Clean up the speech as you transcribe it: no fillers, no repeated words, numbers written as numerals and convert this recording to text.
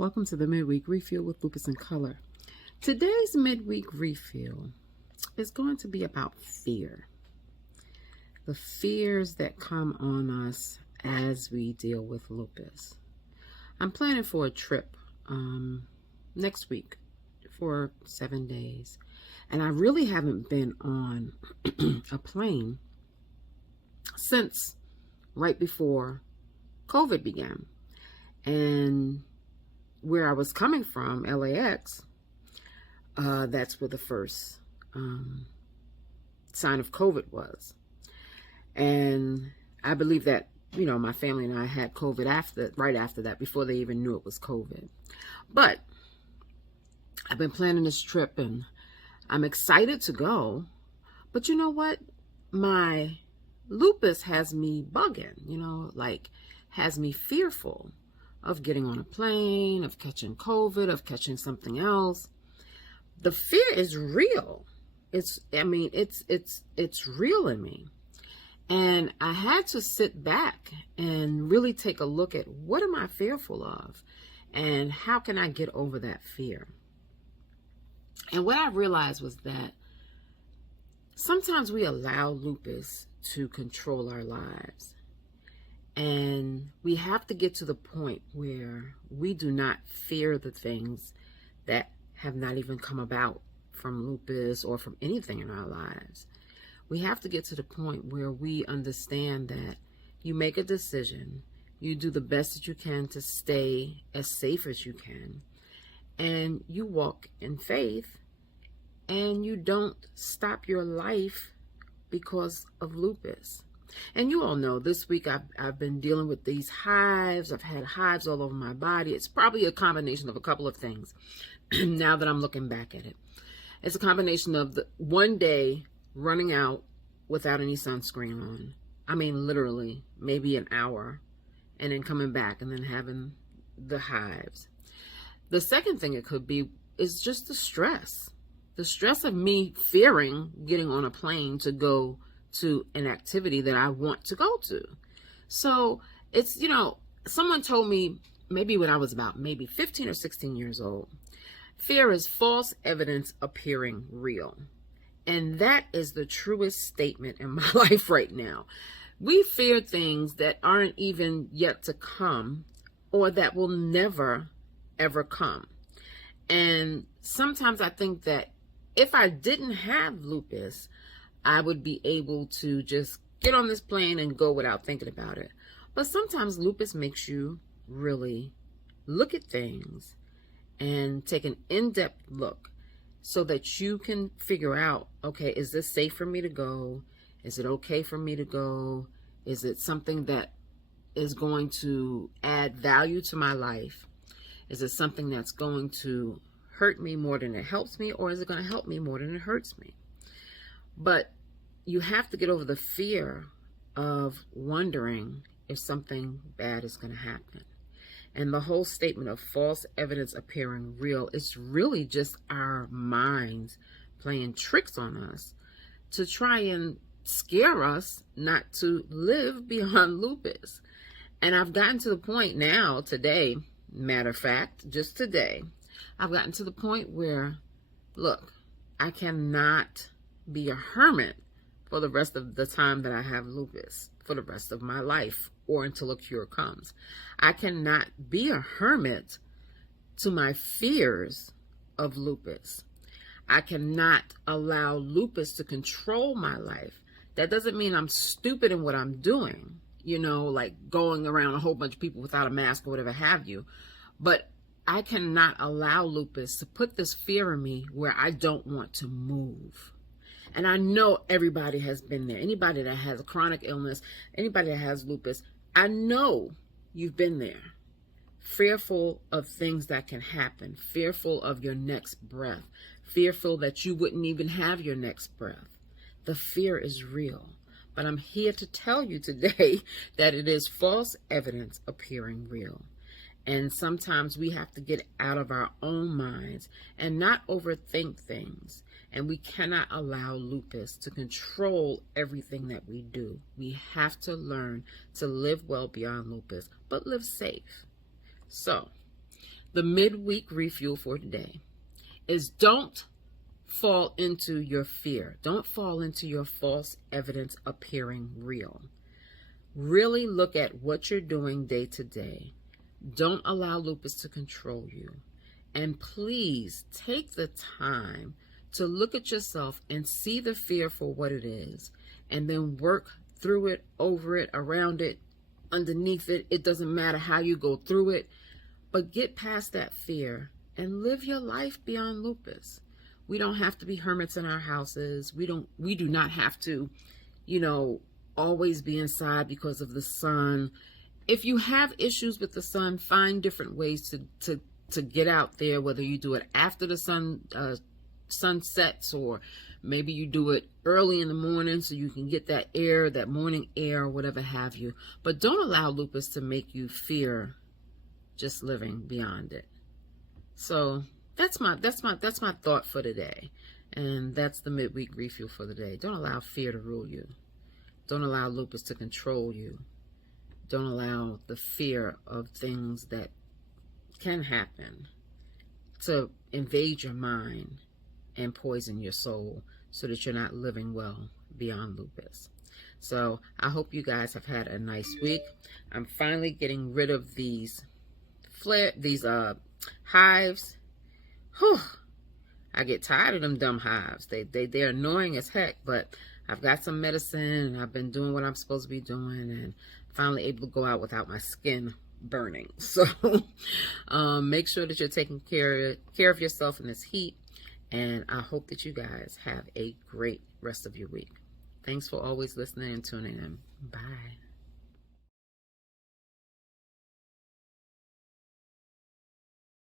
Welcome to the Midweek Refuel with Lupus in Color. Today's Midweek Refuel is going to be about fear. The fears that come on us as we deal with lupus. I'm planning for a trip next week for 7 days. And I really haven't been on a plane since right before COVID began. And where I was coming from, LAX, that's where the first sign of COVID was. And I believe that, my family and I had COVID right after that, before they even knew it was COVID. But I've been planning this trip and I'm excited to go. But you know what? My lupus has me bugging, has me fearful of getting on a plane, of catching COVID, of catching something else. The fear is real. It's real in me. And I had to sit back and really take a look at what am I fearful of and how can I get over that fear? And what I realized was that sometimes we allow lupus to control our lives. And we have to get to the point where we do not fear the things that have not even come about from lupus or from anything in our lives. We have to get to the point where we understand that you make a decision, you do the best that you can to stay as safe as you can, and you walk in faith, and you don't stop your life because of lupus. And you all know this week I've been dealing with these hives. I've had hives all over my body. It's probably a combination of a couple of things now that I'm looking back at it. It's a combination of the one day running out without any sunscreen on. I mean, literally, maybe an hour, and then coming back and then having the hives. The second thing it could be is just the stress. The stress of me fearing getting on a plane to go to an activity that I want to go to. So it's, someone told me maybe when I was about 15 or 16 years old, fear is false evidence appearing real. And that is the truest statement in my life right now. We fear things that aren't even yet to come or that will never, ever come. And sometimes I think that if I didn't have lupus, I would be able to just get on this plane and go without thinking about it. But sometimes lupus makes you really look at things and take an in-depth look so that you can figure out, okay, is this safe for me to go? Is it okay for me to go? Is it something that is going to add value to my life? Is it something that's going to hurt me more than it helps me, or is it going to help me more than it hurts me? But you have to get over the fear of wondering if something bad is going to happen. And the whole statement of false evidence appearing real, it's really just our minds playing tricks on us to try and scare us not to live beyond lupus. And I've gotten to the point now, today, matter of fact, just today, I've gotten to the point where, look, I cannot be a hermit for the rest of the time that I have lupus, for the rest of my life, or until a cure comes. I cannot be a hermit to my fears of lupus. I cannot allow lupus to control my life. That doesn't mean I'm stupid in what I'm doing, like going around a whole bunch of people without a mask or whatever have you. But I cannot allow lupus to put this fear in me where I don't want to move. And I know everybody has been there. Anybody that has a chronic illness, anybody that has lupus, I know you've been there. Fearful of things that can happen, fearful of your next breath, fearful that you wouldn't even have your next breath. The fear is real. But I'm here to tell you today that it is false evidence appearing real. And sometimes we have to get out of our own minds and not overthink things. And we cannot allow lupus to control everything that we do. We have to learn to live well beyond lupus, but live safe. So The midweek refuel for today is don't fall into your fear. Don't fall into your false evidence appearing real. Really look at what you're doing day to day. Don't allow lupus to control you. And please take the time to look at yourself and see the fear for what it is, and then work through it, over it, around it, underneath it. It doesn't matter how you go through it, but get past that fear and live your life beyond lupus. We don't have to be hermits in our houses. We do not have to, always be inside because of the sun. If you have issues with the sun, find different ways to get out there, whether you do it after the sun sets, or maybe you do it early in the morning so you can get that air, that morning air, or whatever have you. But don't allow lupus to make you fear just living beyond it. So that's my thought for today. And that's the midweek refuel for the day. Don't allow fear to rule you. Don't allow lupus to control you. Don't allow the fear of things that can happen to invade your mind and poison your soul so that you're not living well beyond lupus. So I hope you guys have had a nice week. I'm finally getting rid of these hives. Whew. I get tired of them dumb hives. They're annoying as heck, but I've got some medicine and I've been doing what I'm supposed to be doing, and finally able to go out without my skin burning. So make sure that you're taking care of yourself in this heat, and I hope that you guys have a great rest of your week. Thanks for always listening and tuning in. Bye.